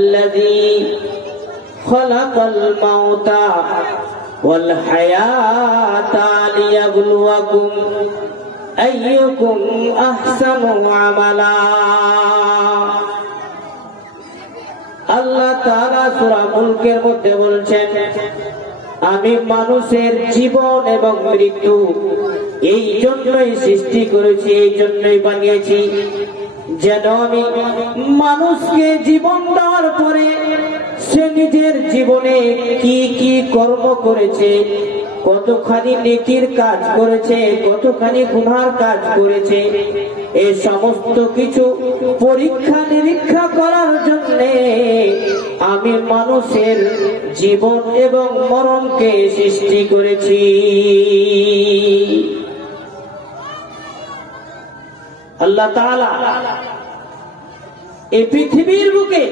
الذي خلق الموت والحياة ليبلوكم أيكم أحسن عملا। আল্লাহ তাআলা সূরা মুলকের মধ্যে বলছেন, আমি মানুষের জীবন এবং মৃত্যু এই জন্যই সৃষ্টি করেছি, এই জন্যই বানিয়েছি যেন আমি মানুষকে জীবন দেওয়ার পরে সে নিজের জীবনে কি কি কর্ম করেছে, কতখানি নেকির কাজ করেছে, কতখানি গুনার কাজ করেছে, এই সমস্ত কিছু পরীক্ষা নিরীক্ষা করার জন্য আমি মানুষের জীবন এবং মরণকে সৃষ্টি করেছি। আল্লাহ তাআলা এই পৃথিবীর বুকে